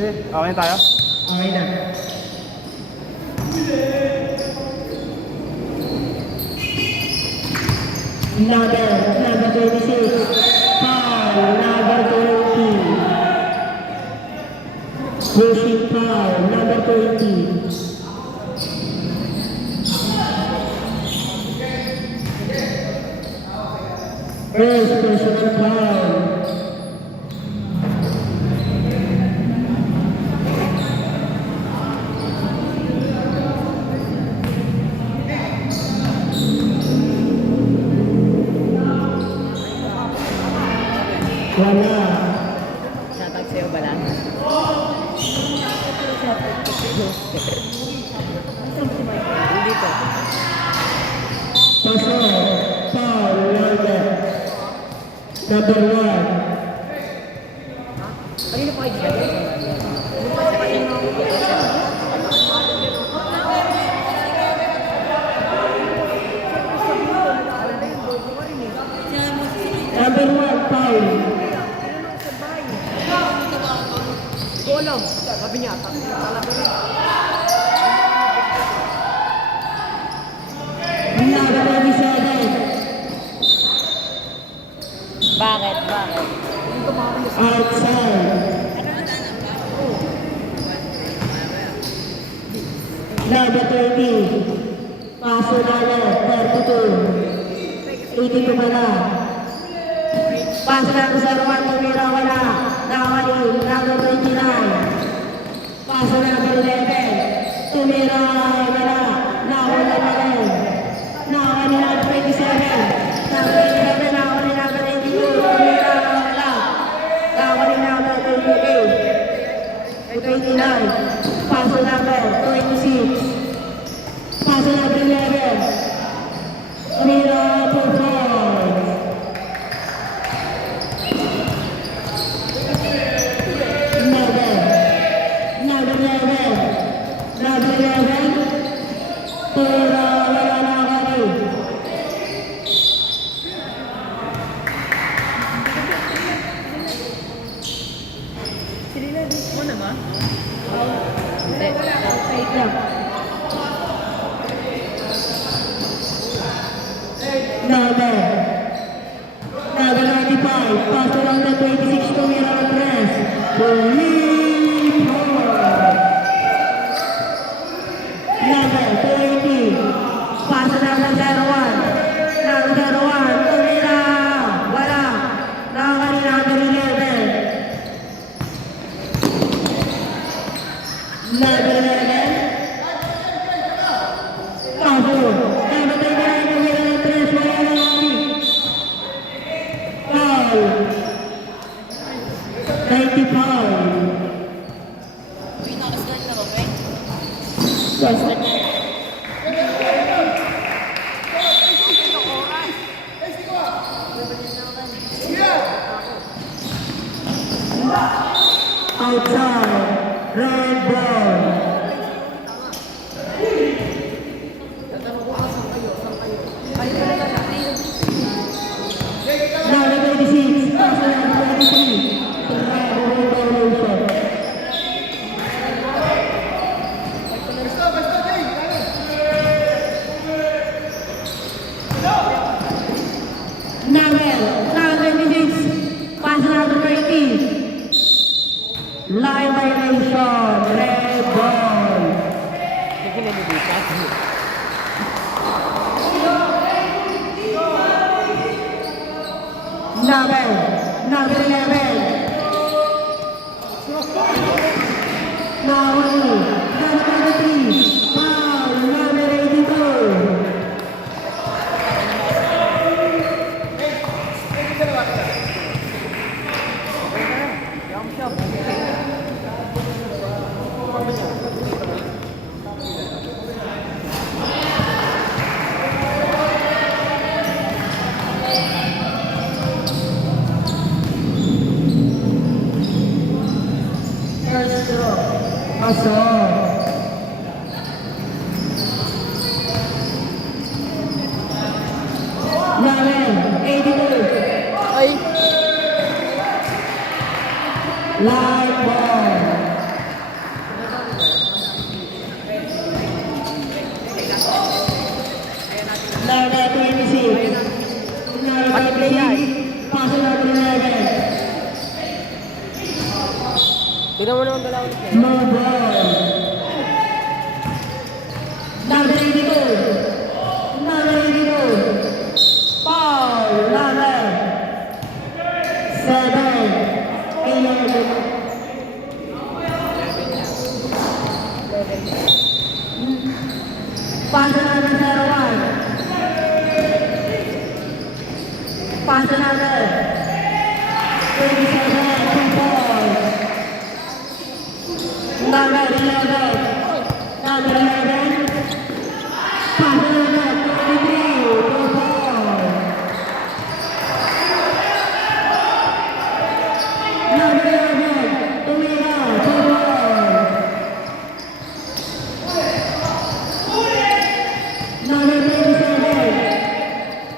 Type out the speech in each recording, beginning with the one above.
Okay tayo? Okay na. Number 26. Foul, number 20. Pushing foul, number 20. First personal foul. Wala. Shoutout sa'yo ba lang? Hindi ko. Pasok. Foul, number 1. Kanina pa kayo dito? Number 1, foul. Golong. Sabi niya, talaga rin. Number 27. Bakit? Bakit? Outside. Number 30. Paso na lang, 32. 82 pala. Paso na sa Roman Tumira, wala. Nakawali, number 29. Paso na number 11. Tumira, wala. Nakawali na rin. Nakawali number 27. Number 11, nakawali number 82. Tumira, wala. Nakawali number 28. 29. Paso number 26. Paso number 11. Tumira, performs. Number 11. Tumira, wala nakawali. Sinila, di mo naman? Hindi. Outside lang. Number 95, paso lang na 26 tumira ang press. Number 20, paso lang na 01. Number 01, tumira. Wala. Nakakali number 11. Number 11. Paso. Number 29, tumira ng 3. Wala nakakali. Foul. 90 foul. Pinaka-start na ba, Frank? Yes. Outside. Red ball. Number 26, paso number 23. Red violation. Number 26, paso number 20. Line violation, red ball. Hindi kinalibutan. Number 11. Number 23. Foul, number 82. First throw. Pasok. Number 82. Ay! Live ball. Number 26. Number 26. Pass number 11. Tignan mo naman dalawa ulit. No ball. Number 82. Number 82. Foul. Number 7. 11. Pass number 01. Pass number 27. 2 balls. Number 11. Number 11. Pass number 23. 2 balls. Number 11. Tumira. 2 balls. Number 27.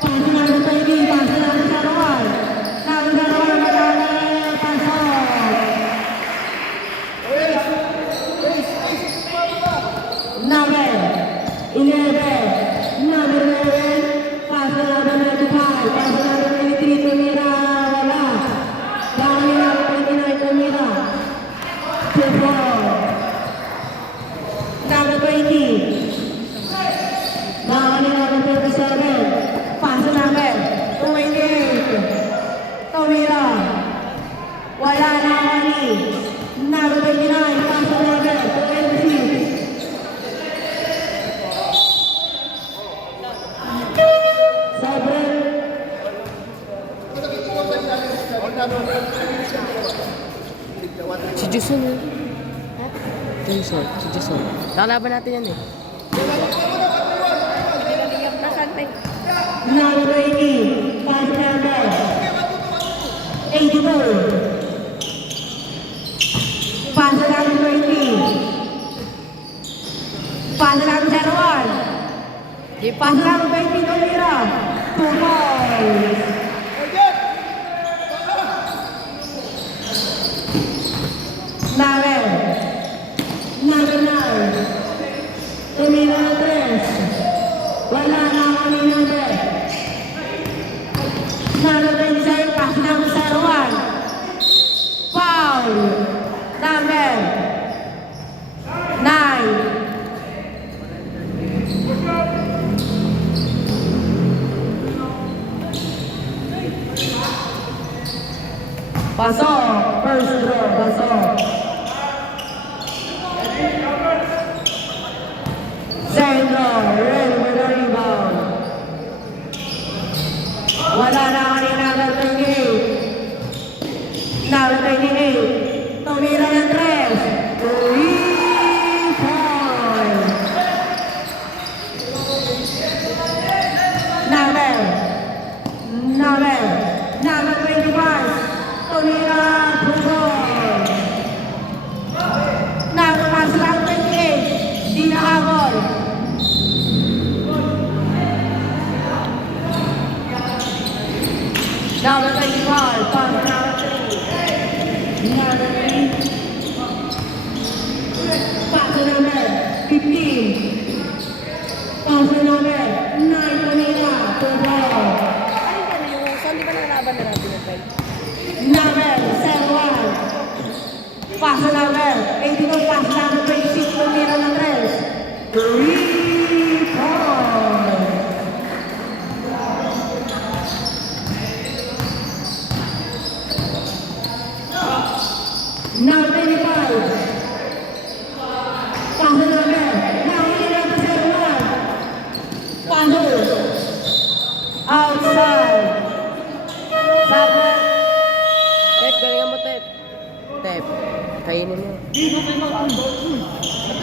Pass number 20. Pass number 01. Number 01. Madali. Pass off. Number 11. Number 11. Pass number 25. Pass number 23. Tumira. Wala. Dami number 29. Tumira. 2 balls. Number 20. Nakakali number 37. Pass number 28. Tumira. Wala na kami. Number 29. Pass number 26. Sabre. Si Jason eh. Jason, si Jason. Nakalaban natin yan eh. Nasante. Number 80. Pass number 82. Pass number 20. Pass number 01. Pass number 20. Tumira. 2 balls. Number 9. Tumira na 3. Wala na kami number. Number 27. Pass number 01. Foul. Number 9. Pasok. First draw. Pasok. Second draw. Ready with the rebound. Wala na kami number 28. Number 28. Tumira ng 3. 3 points. Number 21. Tumira 2 balls. Number 28. Di nakabol. Number 25. Pass number 3. Number 3. Pass number 15. Pass number 9. Tumira 2 balls. Ano ba yung saan di ba nakalaban na natin yung fight? Number 71. Pass number 82. Pass number 26. Tumira ng 3. 3 points. Number 25. Pass number 71. Pass outside. Sabi. Tep, galingan mo, Tep. Tep, kainin mo.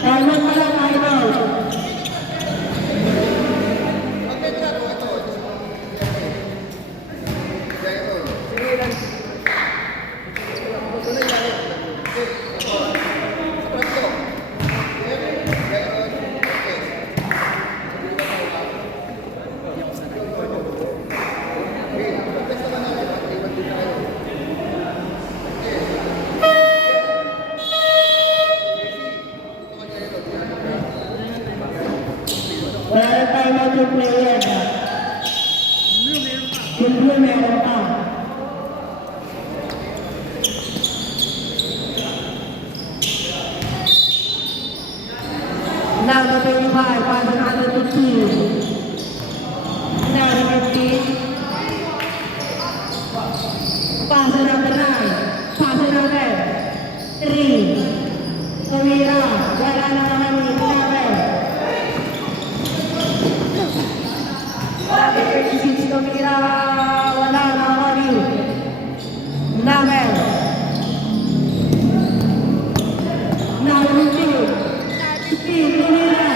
Timeout pa lang, timeout. Wala na tayo mag-player. Sige, meron pa. Number 25, pass another 15. Number 15. Pass number 9. Pass number 3. Tumira. Wala na naman yung number. Number 36, tumira. Wala na naman yung number. Number 15. 15, tumira.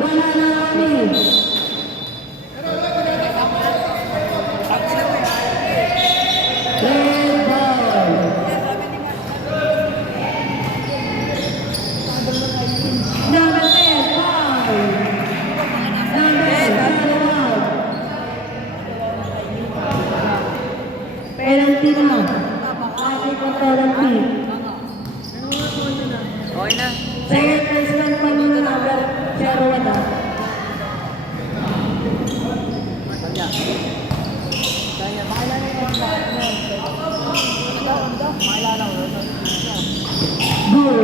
Wala na naman yung red ball. Number 10, foul. Number 10, foul. Penalty na. Ating penalty. Okay na. Second place lang pa nila number 01 na. Kanya. Kanya. Makilala niyo yung bakit mo. Makilala ko. Good.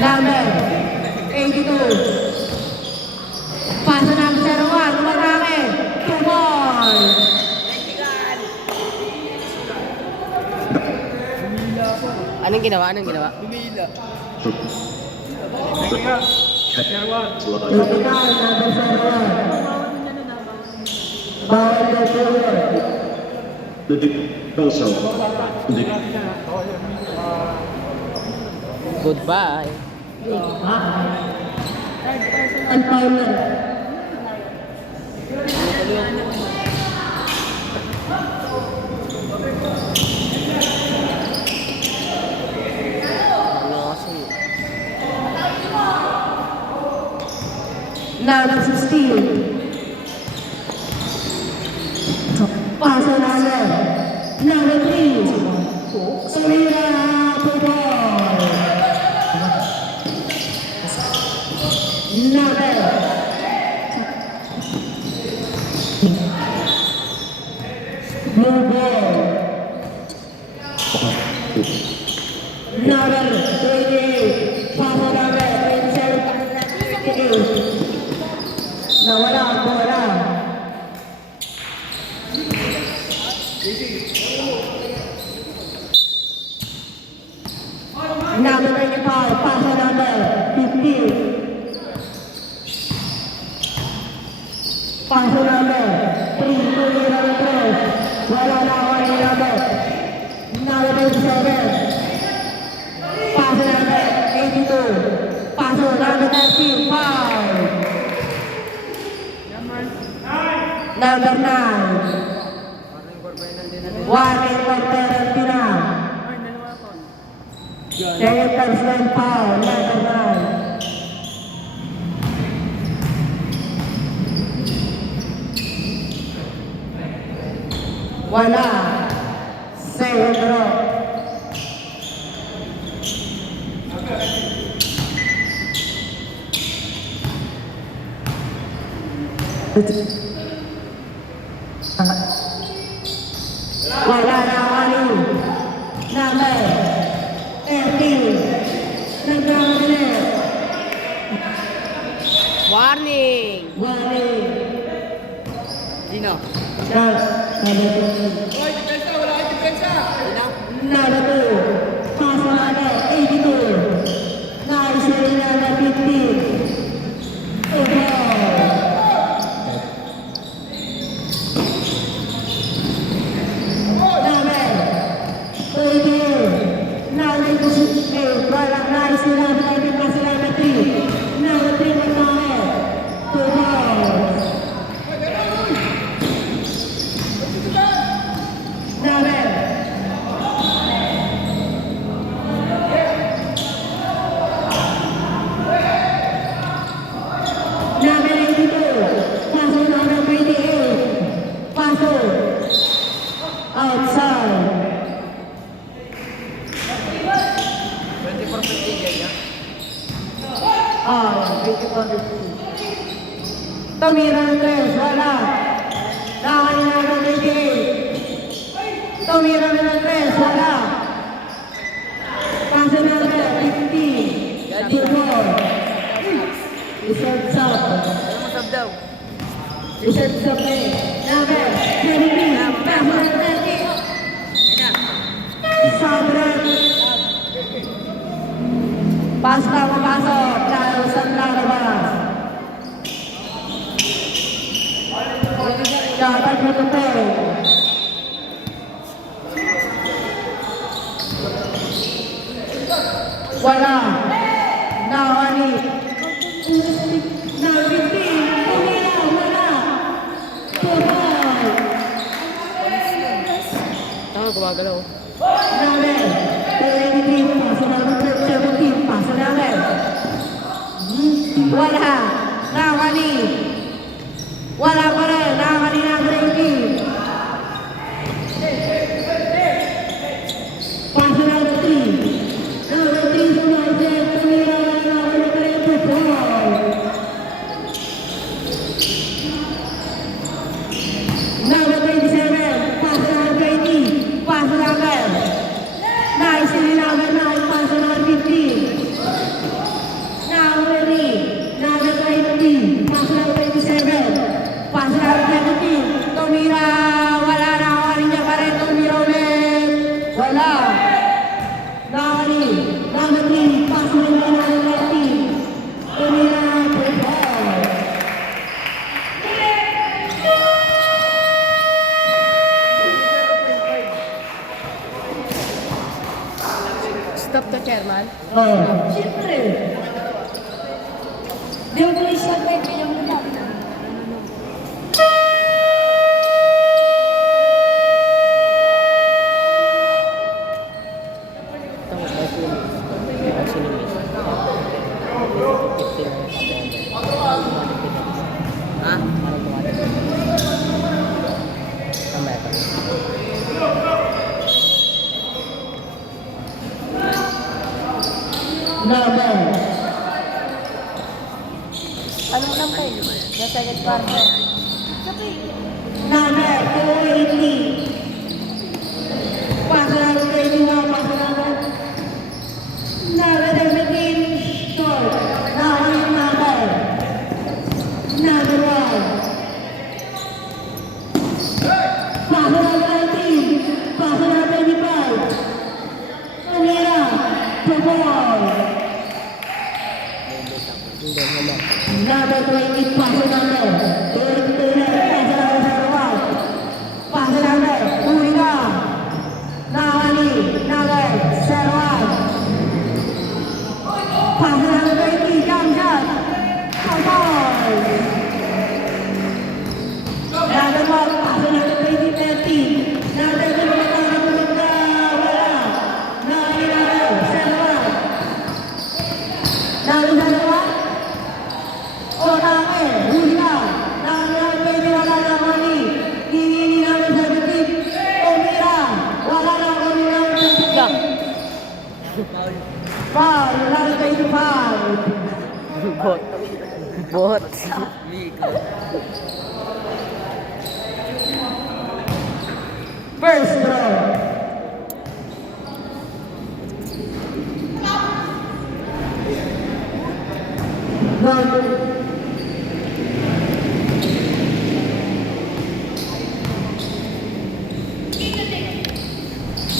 Number 82. Pasa number 01. Lumatake. 2 points. Anong ginawa? Anong ginawa? Lumikan, number 01. Bawal na forward. Goodbye. Ang timer. Number 16. Pasa number 3. Tumira. 2 points. Number blue ball. Number 28. Pasa number 27. Nawala ang bola. Number 25. Pasa number 15. Paso number 3, tumira ng 3. Wala na ako yung number. Number 27. Paso number 82. Paso number 13, foul. Number 9. Warning for penalty na. Second person foul, number 9. Wala. Second row. Wala na wali. Number 13. Nagkakalit. Warning! Warning. Sino? Shot. Number 2. Hoy, depensa! Wala kang depensa! Sino? Number 2. Pass number 82. Nice rin number 15. Okay. Number 38. Number 28. Walang nice rin number 19. Pass number 3. Number 3 magkakit. 2 balls. Number Number 82. Pass number 28. Tumira ng 3, wala. Nakani number 28. Tumira ng 3, wala. Pasa number 15. Junior. Reserve sub. Masab daw. Reserve sub eh. Number 23. Pasa ng 30. Sobrang. Basta mapasok. Lalo sa lalabas. Dapat matutay. Wala. Nawani. Nawiti. Tumira. Wala. Tuhoy. Tama, gumagalaw. Namin. 23. Paso namin. 17. Paso namin. Wala. Nawani. Wala pa rin. Nawani na 18. Paso namin 3. Number 3 sa Marcel. Tumira na nawani pa rin. Tuhoy. Number 27. Paso namin 20. Paso namin. Nice in number 9. Paso namin 15. Number 3. Number 20. Paso namin 27. Paso namin 17. Tumira. Wala na. Nawani niya pa rin. Tumira ulit. Wala. Nawani. Number 3. Paso namin 19. Tumira. Tuhoy. Stop to chairman. Oh, siyempre. Di mo tuloy sa may bilang mo lang. Tama, may sulit. May sulit. 15 ha? Parang tumatip. Tama ito. Number. Anong number? Sa second quarter. Number 280. Paso namin 21. Paso namin. Number 17. Short. Nakawin number. Number 1. Paso namin 19. Paso namin 25. Tumira. Tuhoy. Hindi, naman. Number 20, paso namin. 22 na, paso namin sa ruwan. Paso namin, huli ka. Nawani, namin, sa ruwan. Paso namin 20, jump shot. Tuhoy. Number 1, paso namin 20, 30. Number 2, matulog na, wala. Nawani namin, sa ruwan. Nawani sa ruwan. O namin, huli ka. Namin pwede wala na mani. Hinili namin sa bitip. Tumira. Wala na kami namin sa bitip. Foul. Wala na 25. Bot. Bot. First throw. Number.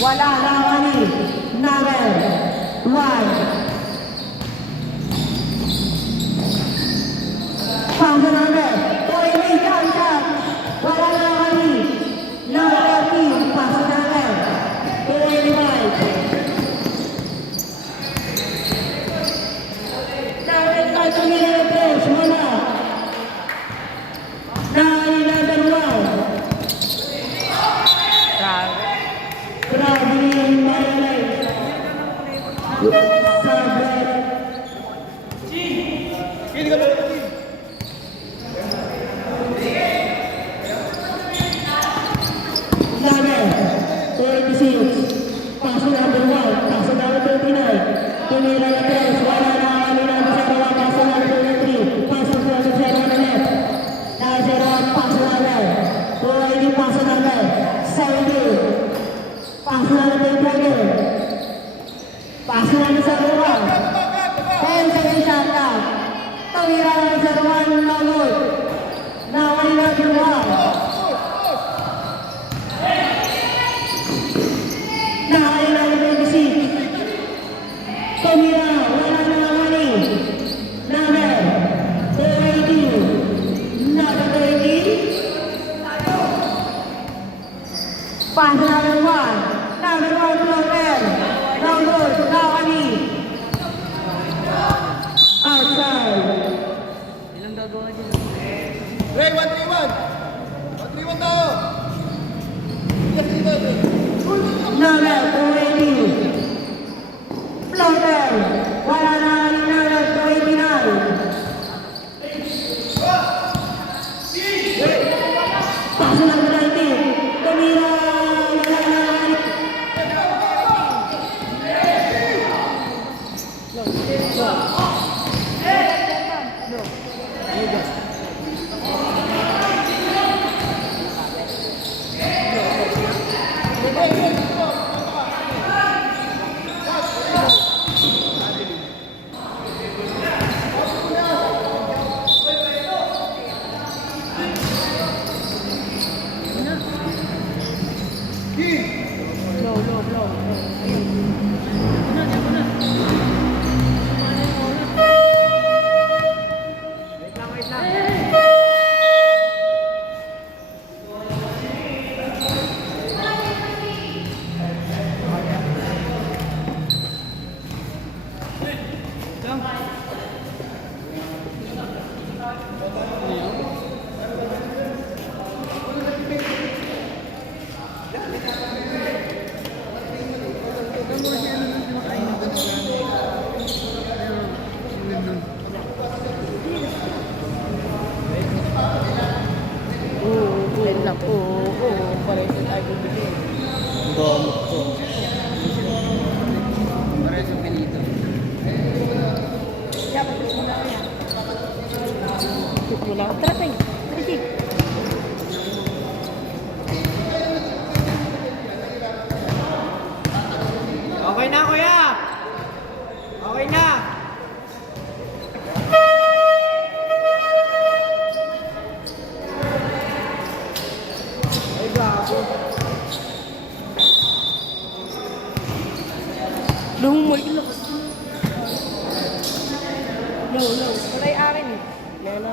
Wala na mani. Number 1. Paso namin. 20 jump shot. Wala na mani. Number 13. Paso namin. 25. Number 13 na press. Wala. Number 1. Grabe yung malay. Sabar. Number 36. Paso number 1. Paso number 29. Tumira na press. Wala na kami na sa bawah. Paso number 23. David Daniel. Paso naman sa Ruan. 10 seconds shot clock. Tumira naman sa Ruan Longwood. Nawali na Ruan. Nawali na 26. Tumira, wala na nawali. Number 280. Number 280. Pass number 1. Number 1 floater. Longwood, nawali. Outside. Ilang gagawa dito? Ray, 1-3-1. 1-3-1 tayo. Yes, dito. Number 280. Floater. Wala na ni number 289. Paso number 19. Tumira. Wala na. Ayun lang. Oo. Pareho tayo bumili. Ang gamot ko. Pareho sa pinito. Shoot mo lang. Tara tayo. Tara, Jake. Okay na, kuya! Okay na! Ay, gago. Lumay ka lakas. Low. Patay akin eh. Lala.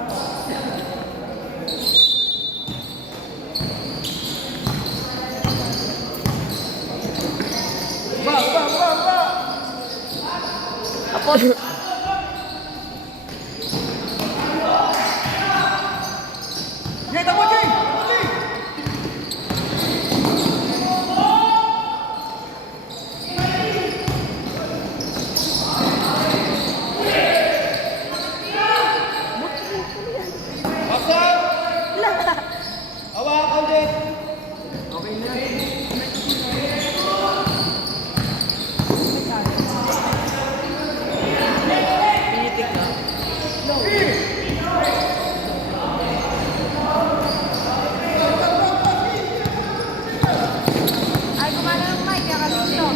Ba! Tapos. Jay, tama, Jay! Jay! Pasok! Hawak ulit! Okay na. Pinitik ka. Ay, kumana ng mic. Kaya kami dito.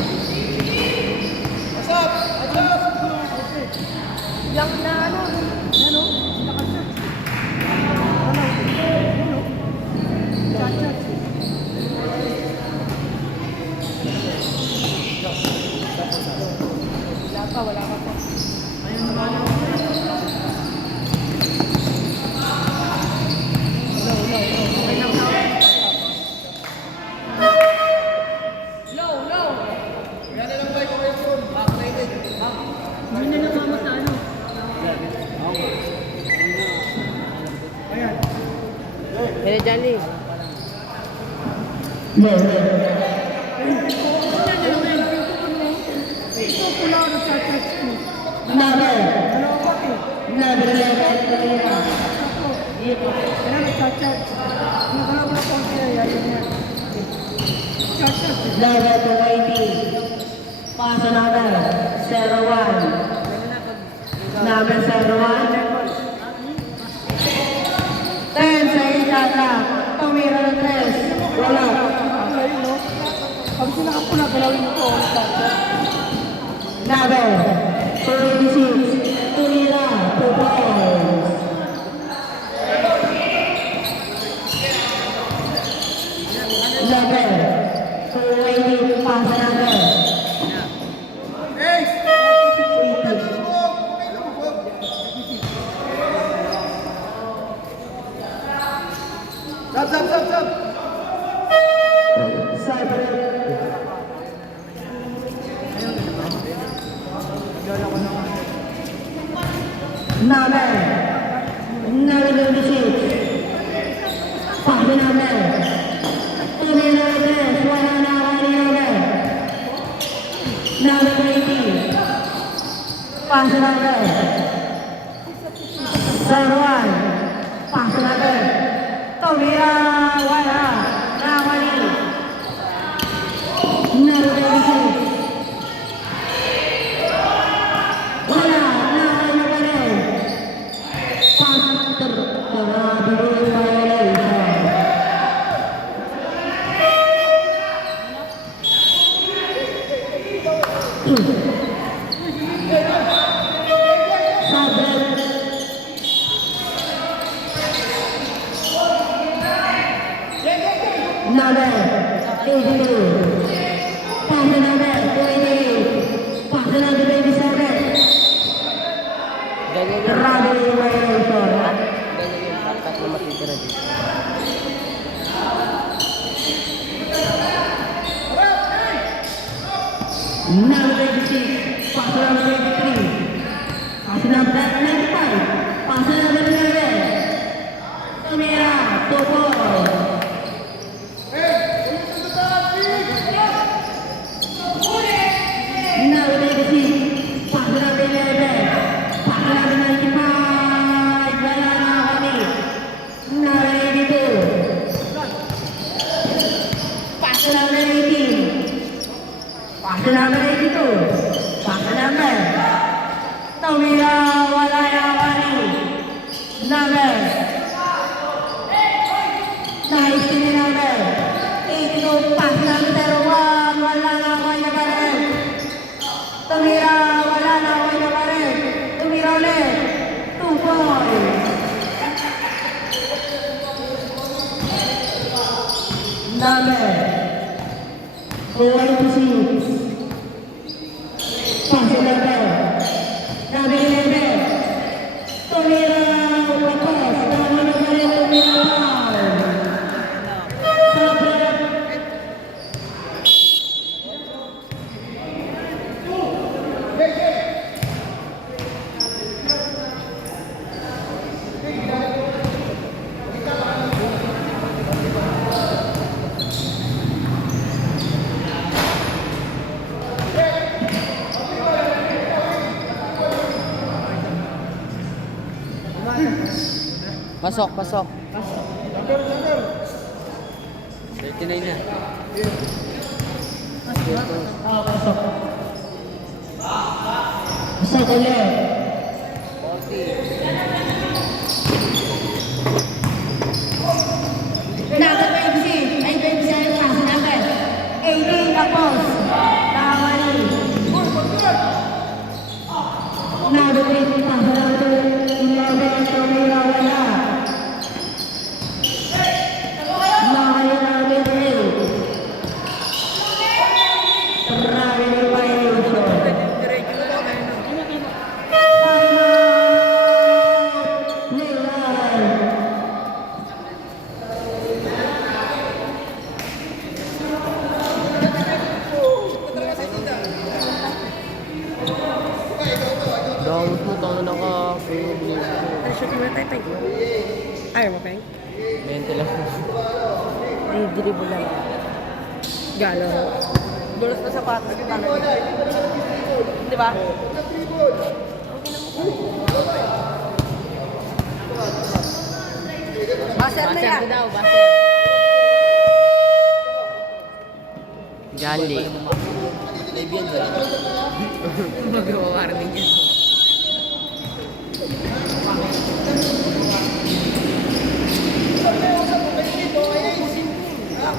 Pasok! Yung na ano. Ano? Lakas na. Chat. Wala ka pa. Ayun naman. Low. Yan na lang ba yung question? Backlighted. Hindi na namama sa ano. Ayan. Kaya Johnny. Number 11, Tumira. Number 280. Paso number 01. Number 01. 10 seconds yata. Tumira ng 3. Wala. pinakapuna, galawin mo to. Number 26, Tumira, 2 points. Number 280, pasa number. Ace! 80. Sab, sab, sab, sab! Number 96, pasa number. Tumira, wala na number. Number 80, pasa number. Sarwan, pasa number. Tumira, wala na Number 86, wala na Number 82, pasa number 28, pasa number 27. Ganyan yun. Grabe yung violation. Ganyan yun. Dapat na matitira dito. Number 26, pasa number 23, pasa number 95, pasa number 11. Tumira, 2 points. Number 96, pasa number 11, pasa number 95, wala na kami. Number 82, pasa number 18, pasa number 82, pasa number. Tumira, wala na kami. Number 19 number 82, pasa number 1, wala na kanya pa rin. Tumira, wala na kanya pa rin. Tumira ulit, 2 points. Number 26, pasa number. Number 11, Tumira, tapos, tama na pa rin, Tumira. Sobra. Pasok, pasok. 39 na. Pasok ulit. 40. Number 26, ay 27, pasa number 18, tapos. Nakawali. Number 20, pasa number 11, Tumira, wala. Nakaya namin 8. Marami ng violation. Dahil mo ito na naka-free. Ano siya kung tayo tayo? Ayaw mo, Peng? 20 lang. Ay, dribble lang. Galo. Bulos na sapatos. Di ba? Baser na yan. daw, baser. Jolly. Live yan dyan. Mag-warning yan.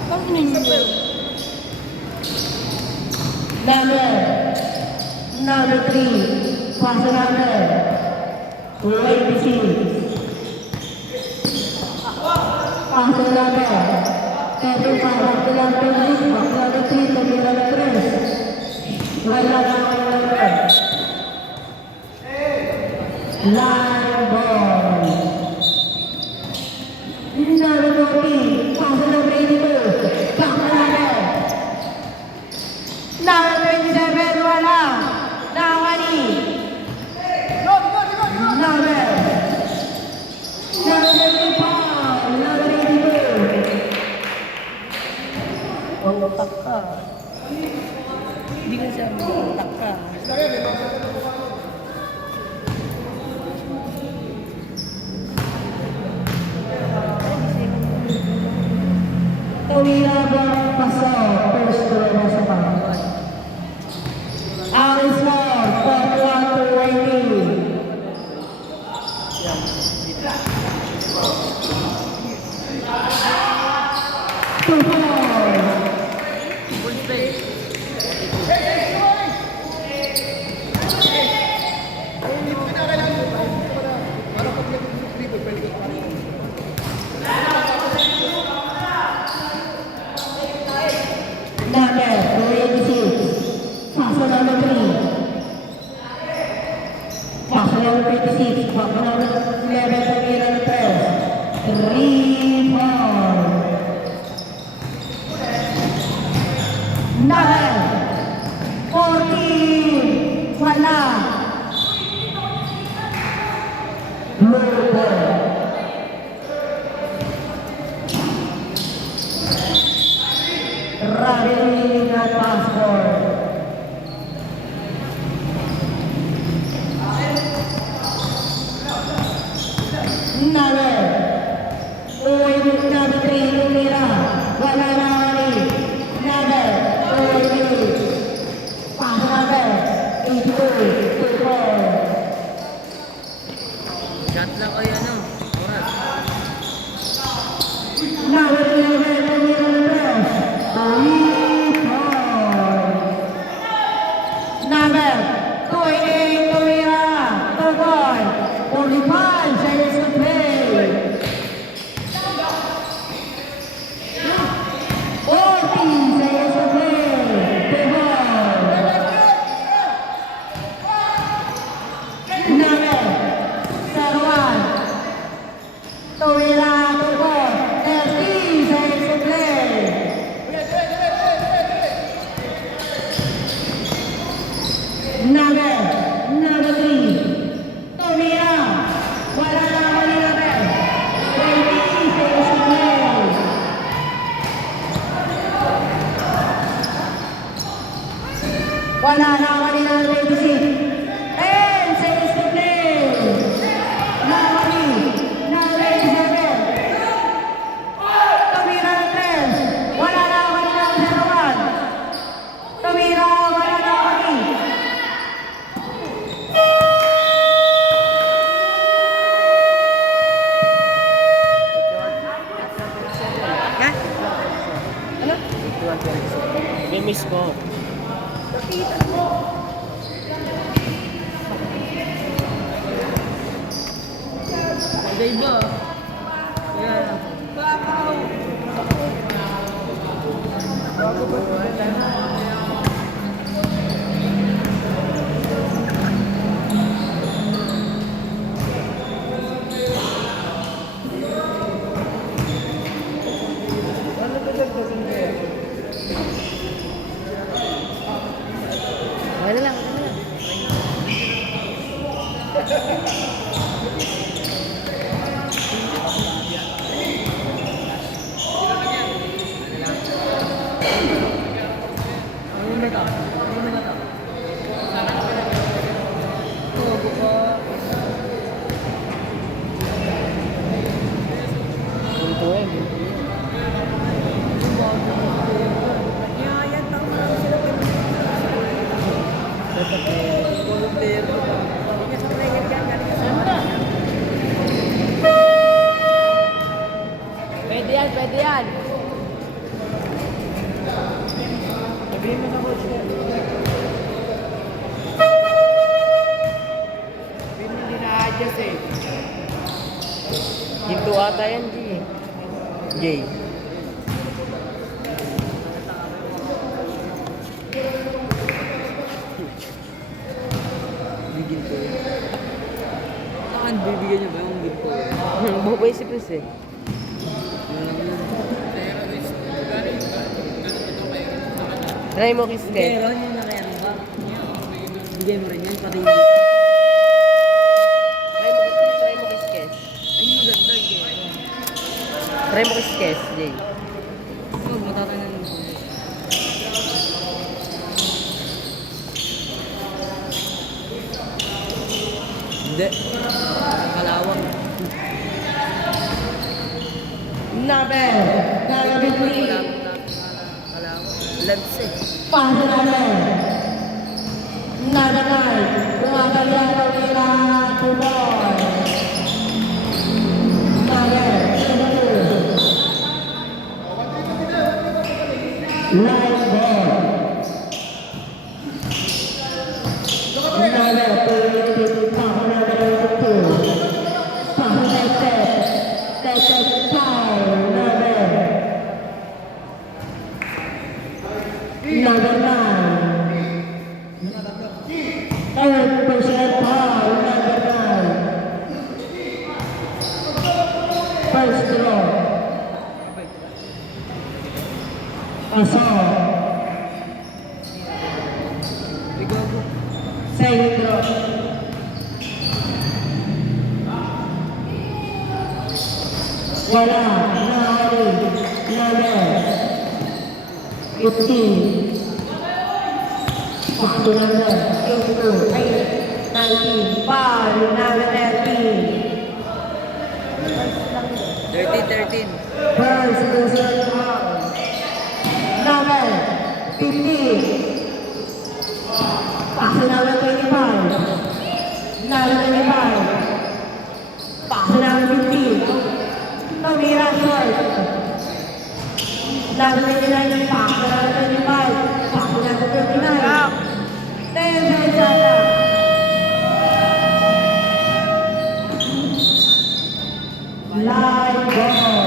Pang ninyo. Number 3, pass number 26. Pass number 35, pass number 3, tumira na 3. Wala na number. Line ball. Number 40, pass number 82, pass number. Number 27, wala. Nawani. Number 75, number 82. Utak ka. Hindi ka siya utak ka. Tumira ba paso, first row na sa pangkat. Alice Moore, 41 to 80. Two balls. Full space. Number 26, paso number 3. Paso number 26, paso number 11, tumira na 3. 3 balls. Number 14, wala. Blue ball. Running at passport. Number 3, tumira. Wala na rin. Number 2, pass number 82, 2-4. Shot lang kayo, ano? Oras. Number 11, tumira na 3. 3-4. Number 28, tumira. 2-4. 45 seconds to play. 14 seconds to play. 2-4. Number 01, tumira. 2-4. 13 seconds to play. Number 3, tumira. Wala na ako ni number. 20 seconds to play. Wala na ako ni number 26. 10 seconds to play. Nawani. Number 87. Tumira ng 10. Wala na ako ni number 01. Tumira. Wala na ako ni. Ha? Ano? May miss ko. Hindi ba? Yeah. Okay na lang. Pwede yan, pwede yan. Sabihin mo sa coach ko. ata yan, G. J. Bigil ko yun. Saan bibigyan niyo ba yung bigil ko yun? Bubay si Chris eh. Try mo kiss Hindi, Kes. Ron, yung nakayari ba? Bigay mo rin yan, pati yung... Try mo kiss Kes. Ay, maganda yung kaya. Try mo kiss Kes, J. Huwag matatanan mo. Hindi. Kalawang. Number 33. Kalawang. Labs eh. Pasa namin. Number 9. Lumagalyan ang ilang tubol. Number 2. Line ball. Number 22. Pasa namin 2. Pasa natin. Second foul. Number 9. Third personal foul, number 9. First draw. Assault. Ikaw po. Second draw. Wala. Nahari. Number 15. Waktu number 19. Foul, number 13. 13. First personal foul. Number 15. Pass number 25. Number 25. Pass number 15. Tumira short. Number 29. Pass number 25. Pass number 29. 10 seconds sana. Live ball.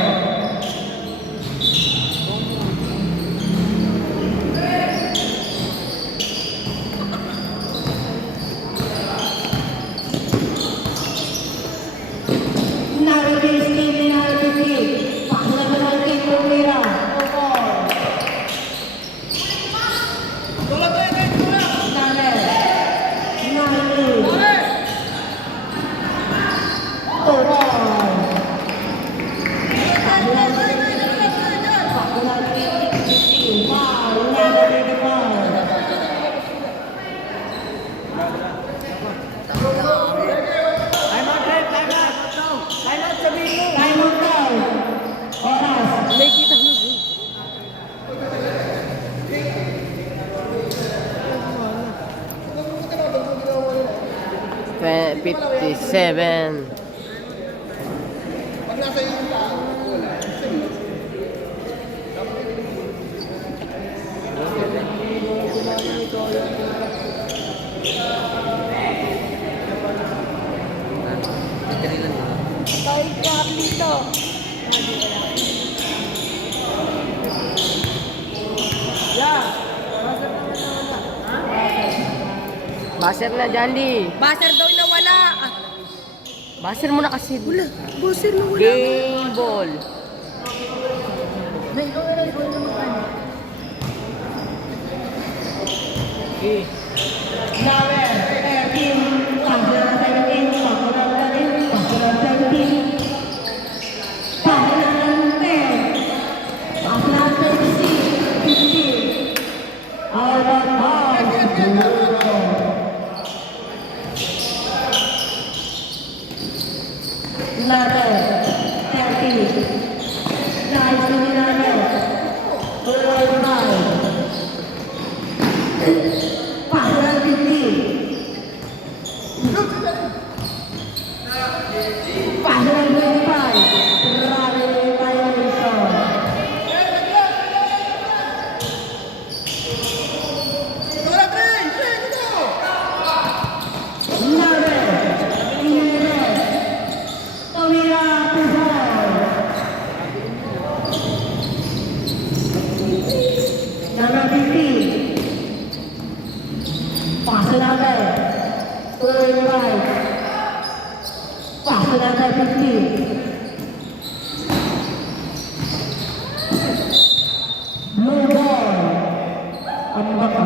Nakikita mo, J. 57. Pag nasa iyo ka, wala. Dali lang yun. Tayo ka dito. Baser na, Jandy. Baser daw nawala. Baser mo na kasi. Wala. Baser nawala. Game ball. May ikaw na ikaw na magkano. Okay. Number 13. Pasal 17. Pasal 13. Pasal 17. Pasal 10. Pasal 16. 15. Out of bounds. Number 30. Nice to be number 45. Pasal 15. Pass number 25. Pass number 50. Blue ball. Ano ba ka?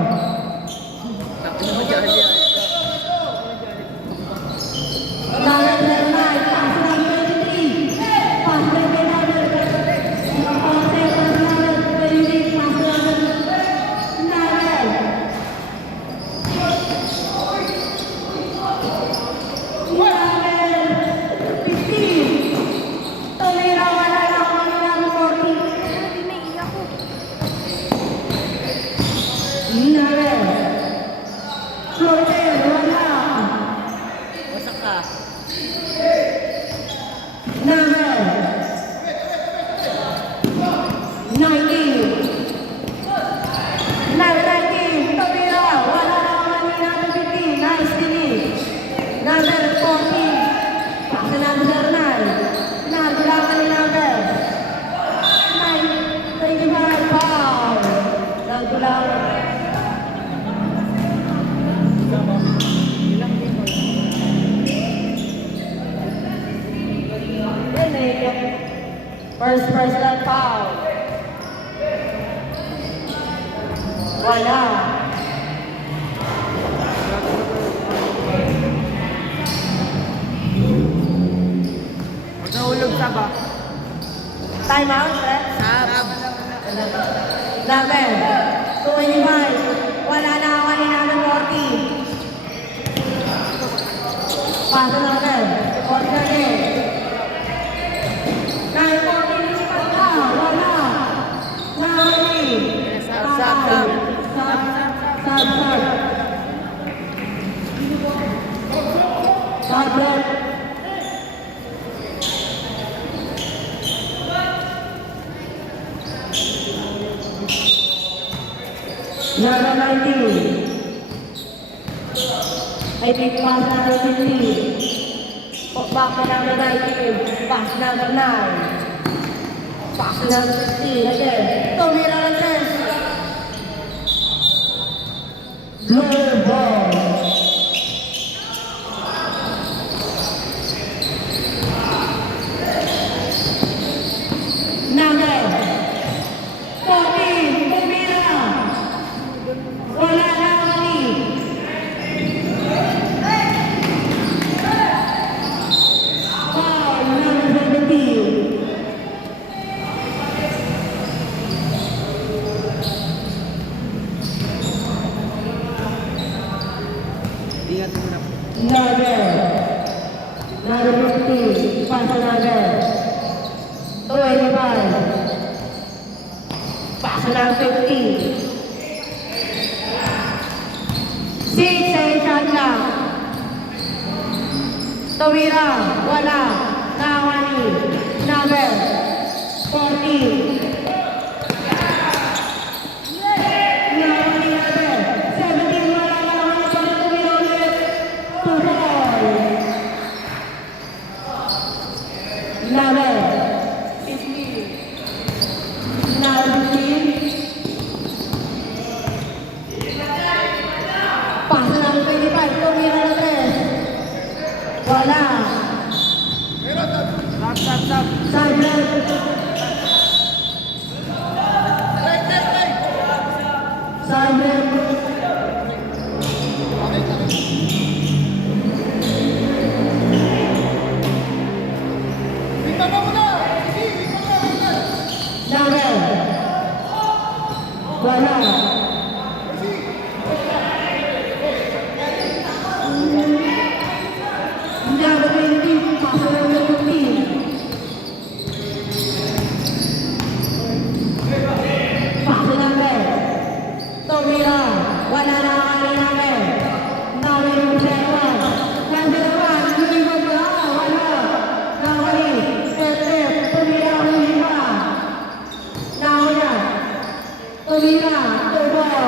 Number 9, pass number 23. Pass number 23, pass number 15. Tumira, wala na ako number 40. Number 14, wala. Wasak ka. Number 19. Number 19, tumira, wala na ako number 15. Nice finish. Number 14, pass number 9. Nagulakan ni number 25, foul. Nagulakan. First personal foul. Wala. Huwag nahulog sa ba? Time out, eh? Sab. Number 25. Wala na ako ni number 40. Pass number 40. Number 40, lipat ka. Wala. Nahuli. Sab. Sab. Number 19. I think pass number 15. Back to number 19. Pass number 9. Pass number 15. Again. Tumira ng 10. Blue ball. Number 14. Tumira. Wala na mali. Foul number 17. Ingat mo na. Number 15. Pass number 25. Pass number 15. 6 shot lang. Tumira, wala. Nawani. Number 14. Nawani number 17. Wala nawani. Tumira ulit. 2 ball. Number 15. Number 15. Pass number 25. Tumira na 3. Wala. Sab. Sideline. Sideline. Number. Wala. Number 20. Pass number 15. Pass number. Tumira. Wala na kami number. Number 7. Number 1. Lumibag na. Wala. Nawali. Tumira. Lumibag. Nawala. Tumira. Tubol.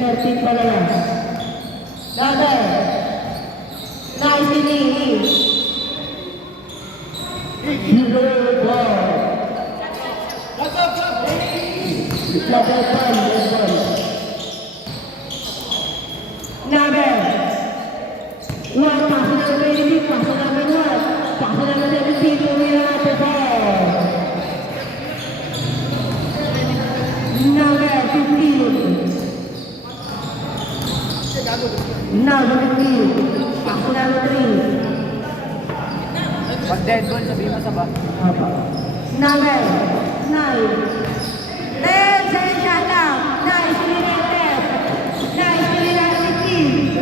13 pala lang. Number. Nice finish. Blue ball. Number 1. Number 1, pass number 18, pass number 1, pass number 17, tumira at the ball. Number 15. Number 15, pass number 3. Pag dead ball, sabihin mo sa ba? Number 9. Ten, second shot lang. Nice, United. Nice, United team.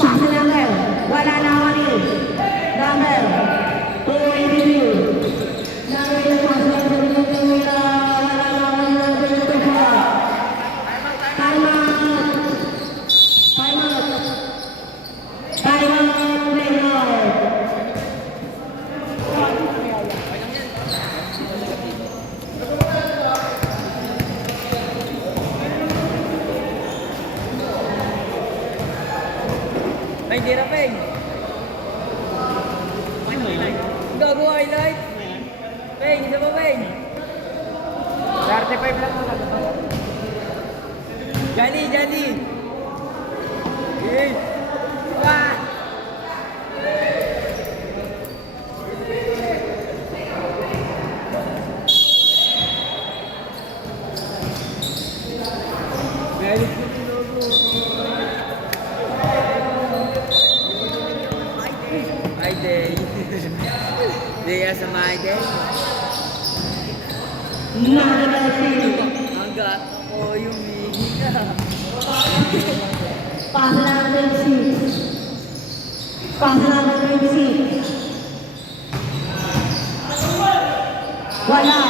Pass number. Wala na ako rin. Number 282. Number 8, pass number 22. Wala na ako rin. Number 24. Time out. Time out. Time out, play out. Ay, hindi na, Peng. Gago highlight. Peng, isa pa, Peng. 35 lang mo. Johnny, Johnny. Yes. Wah! My day. Day as a my day. Number 3. Hanggat ako yung hihinga. Pass number 6. Pass number 26. Wala.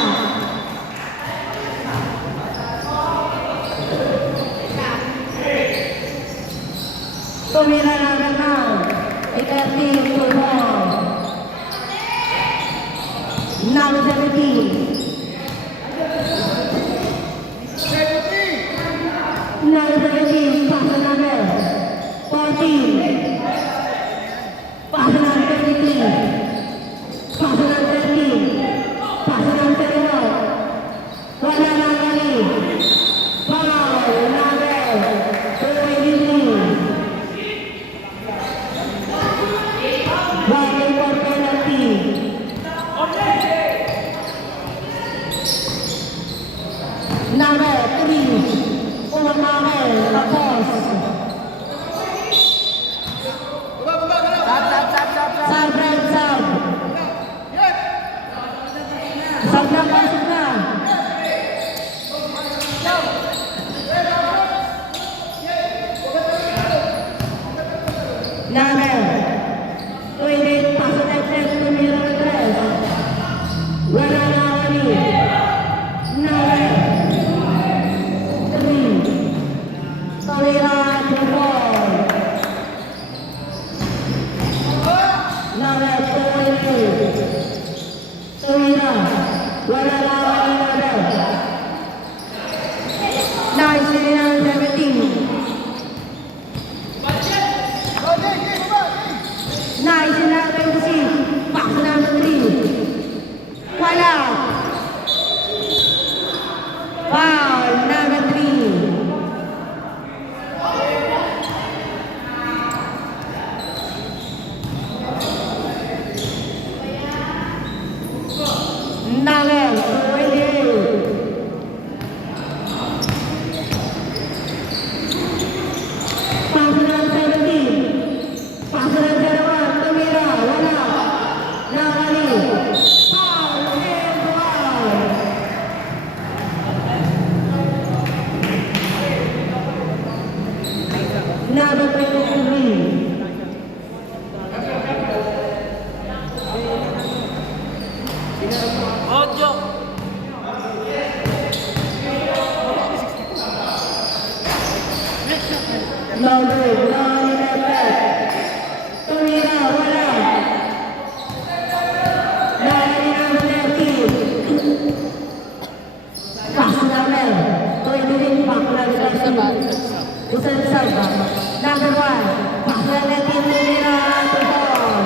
Tumira number 9. 13 to ball. Number 17. Number 17, pass number 14. Pass number 23. Pass number 13. Pass number 31. Wala na kami. Foul number 23. Running for penalty. Number 3. Umamamel, tapos. Sub, red sub. Sub na, pasok na. Number 28, pasok na tres, tumira na tres. Wala na kami. Number 3. Tumira at the ball. Number 22. Tumira. Wala na kami number. Nice, number 17. Nice, number 26. Pass number 3. Wala. Foul, number 3. Number 28. Pass number 17. Pass number 1. Tumira. Wala. Nakali. Foul and one. Number 23. Ojo. Number 9. Tumira. Wala. Number 13. Pass number 23. Pass number 13. Usan sub. Number 1. Pass number 13. Tumira to ball.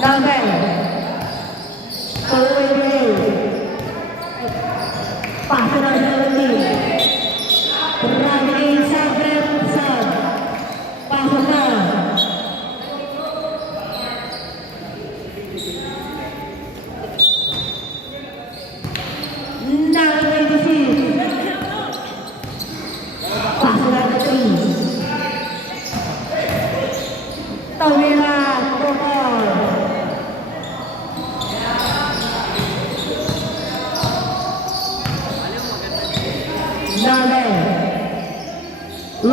Number Traveling Sabre Sab. Pasok na. Number 26. Pasok na 3. Tawila Tokol. Number 1.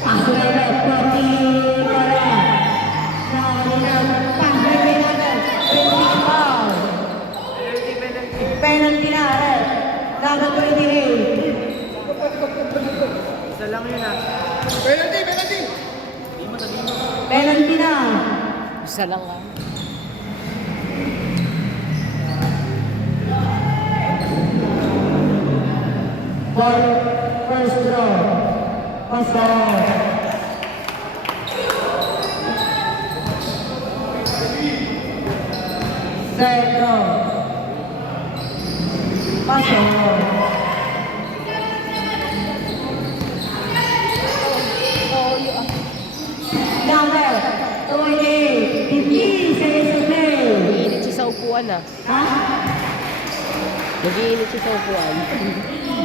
Pasok na 40. Penalty na rin. Number 28. Isa lang yun ah. Penalty na. Isa lang ah. Ball first draw. Pasok. Third draw. Pasok. Number 28. Hindi sa play. Nag-iinit siya sa upuan ah. Ha? Nag-iinit siya sa upuan.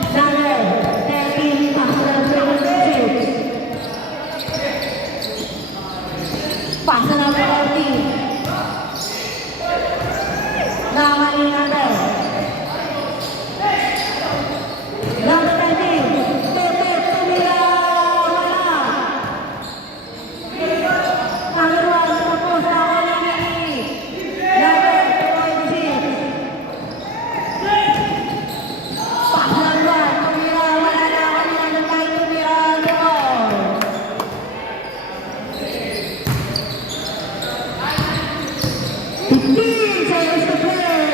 Number 13. Pasok na 26. Pasok na 40. Nakakali natin. Number 13. Tutok, tumila, wala. Number 1, tapos na ako na ni. Number 26. Pasok na 1, tumila, wala na ako na nagkay tumila, doon. Hindi sa isa play.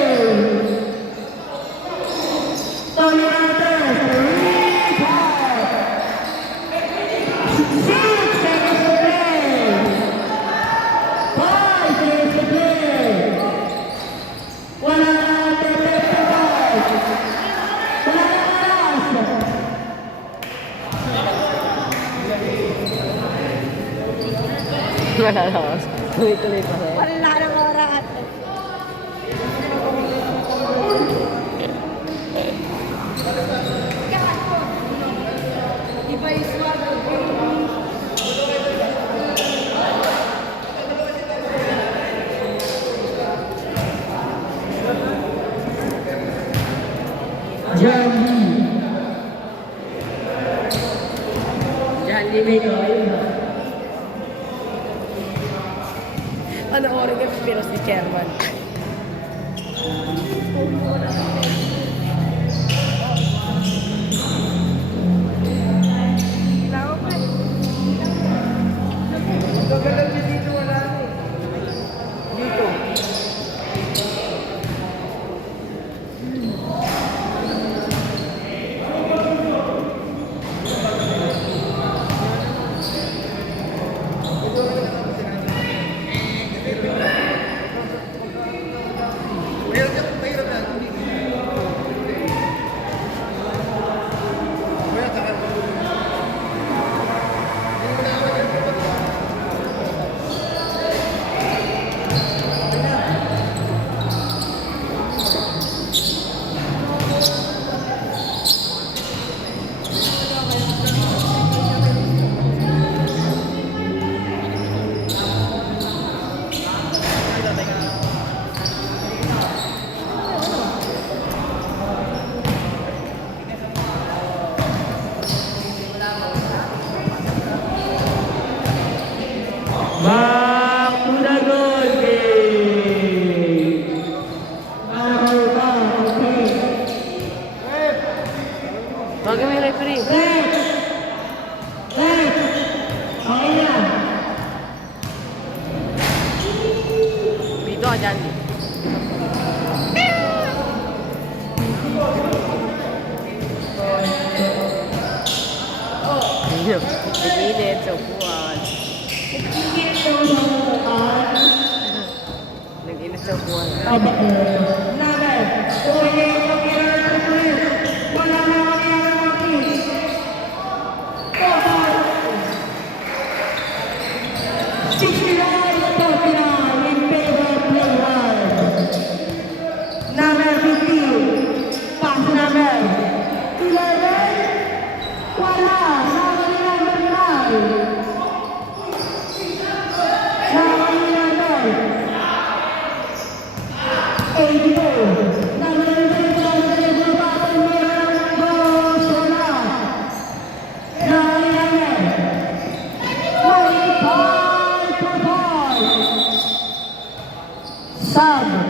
Tony Rantes, recall. 6 seconds to play. 5 seconds to play. Wala na tetepos. Wala na oras. Wala na ako. Tuloy-tuloy pa rin. Wala na oras. Iba yung swag. Jambi. Diyan, limit ko. Ano oras ka pero si Chairman? Tawagin mo yung referee. Dito ka dyan. Nag-init sa upuan. Nag-init sa upuan. Sub.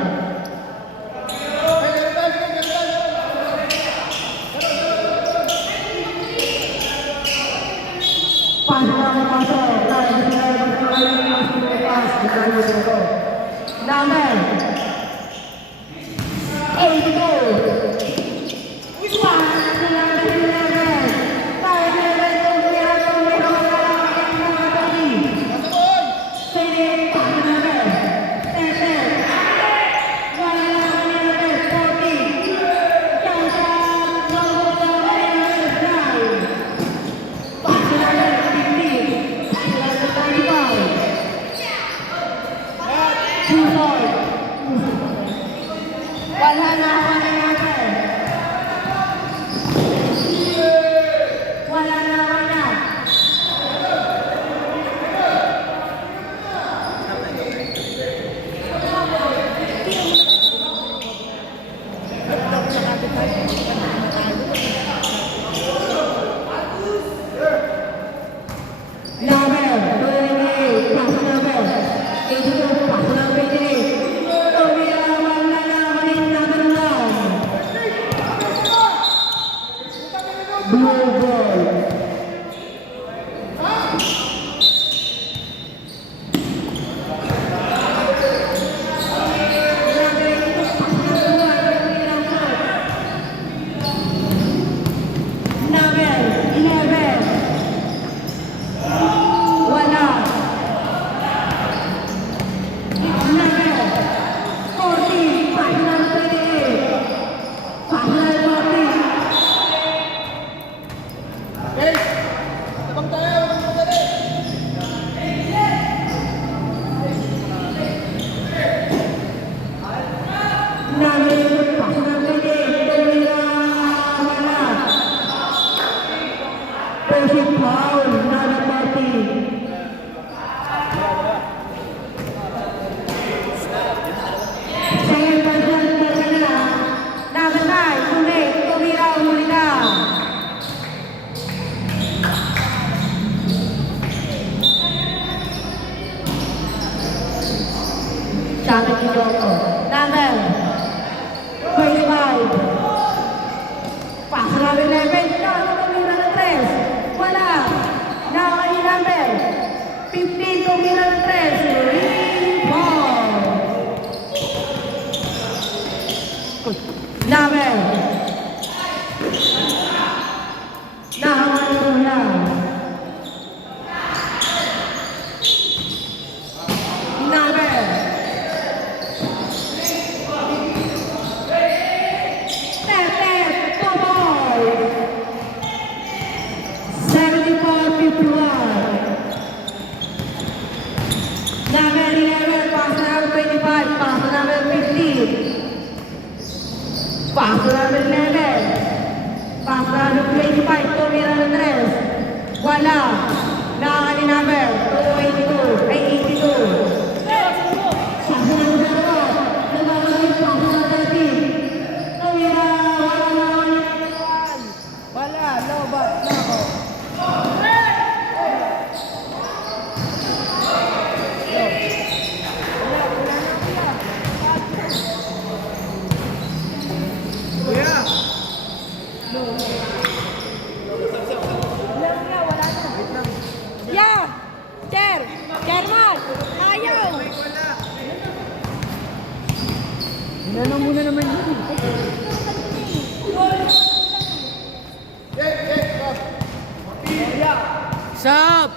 Sup?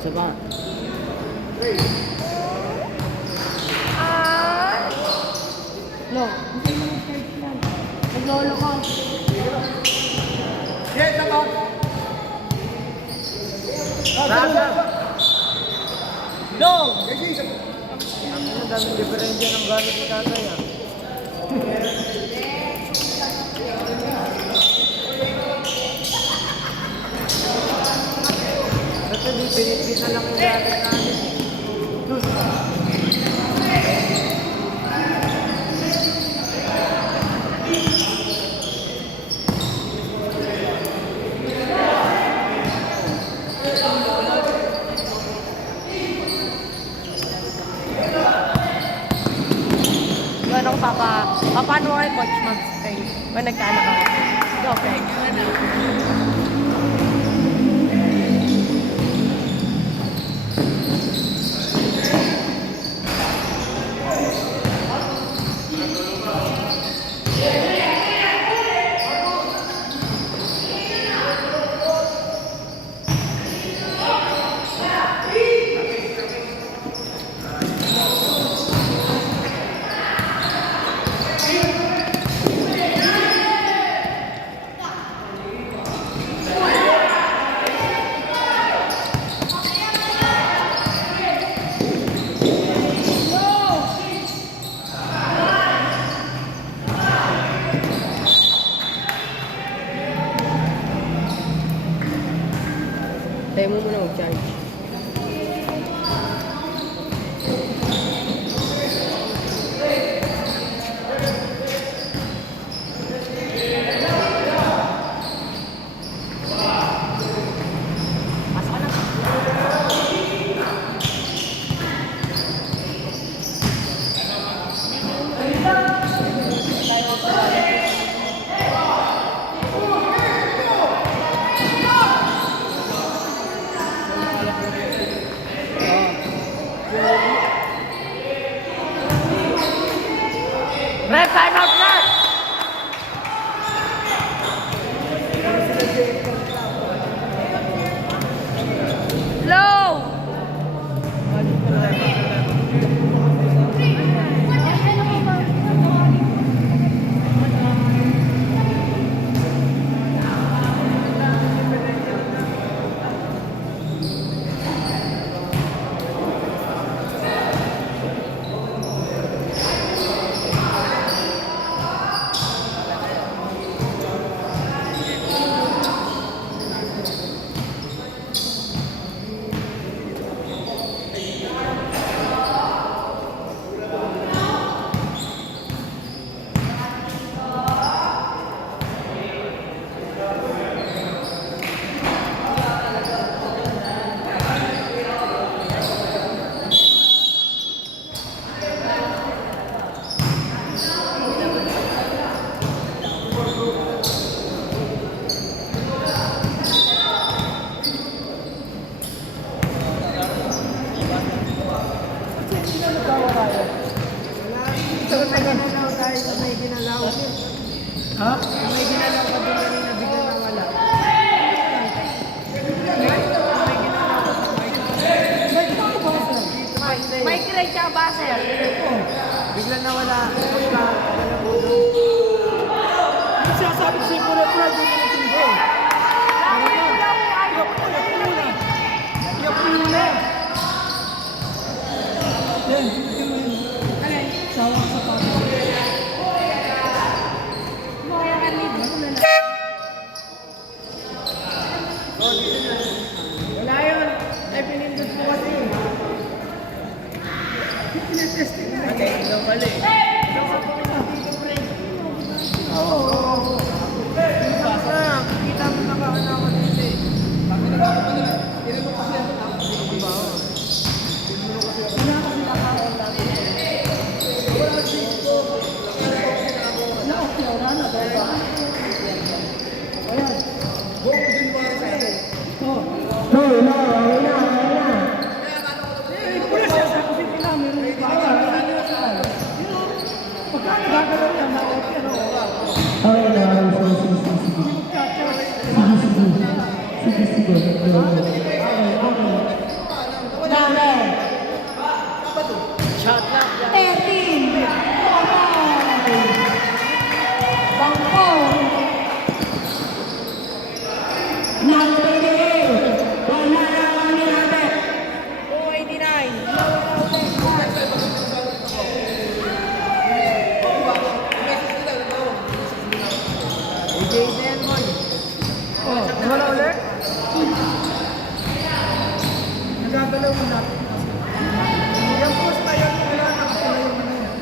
Isa pa. Lo, hindi mo nag-start yan. Naglolo ko. Go! Ang daming diferensya ng gamit ni tatay ah. Ba't hindi pinipit na lang yung gamit namin? mag-stay. Ba nagkaanak ako? Ikaw, Frank. Tayo mo muna mag-charge. Red, time out, red! Low! Ha? May ginalaw ka doon kanina, bigla na wala. Mike Ray tsaka Basel. Bigla na wala. Yung sinasabi ko sa'yo, pura pura, di mo natindi. Iyak mo muna. Yan, sawa sa pangit. Wala yun. Ay, pinindot ko kasi. Pinatesting na. Okay, ikaw pala eh. Oo. Kita mo na ba na ako dito eh. Bakit nagkakapagod? Hindi mo kasi ako na. Wala kasi nakakaon natin. Wala kasi ito. Wala na ba? Ayan. Buong din ba rin sa atin? Oo. Pula siya sa kasi pinamir. Pagka nagagalaw yan, na-okay na oras. Shot lang. 13. Bangko. Wala na ang nilabit. 289. Oh, wala ulit? Nagagalaw mo natin. Yung post na yun, wala nakapala yung ano yun.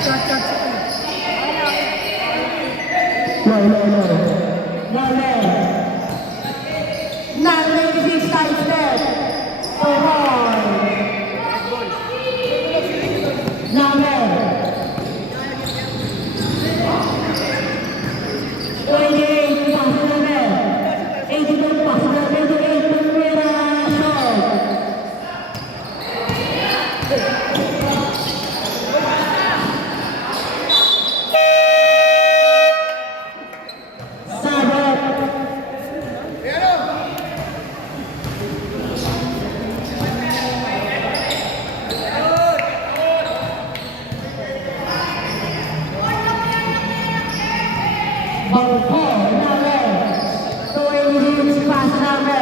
Chat-chat sa kayo. Non-96 side step. Number. Bangko number 26 pass number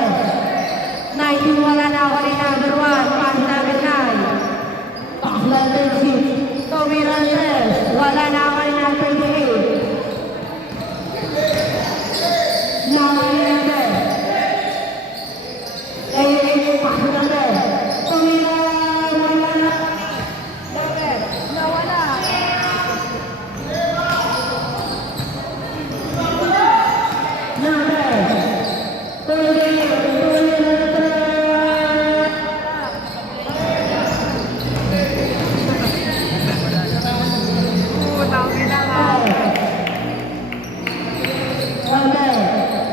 19 wala na ako rin number 1 pass number 9 pass number 6 Tommy Randres wala na ako rin number 28 number 11 pass number Tommy wala na Nawala. Number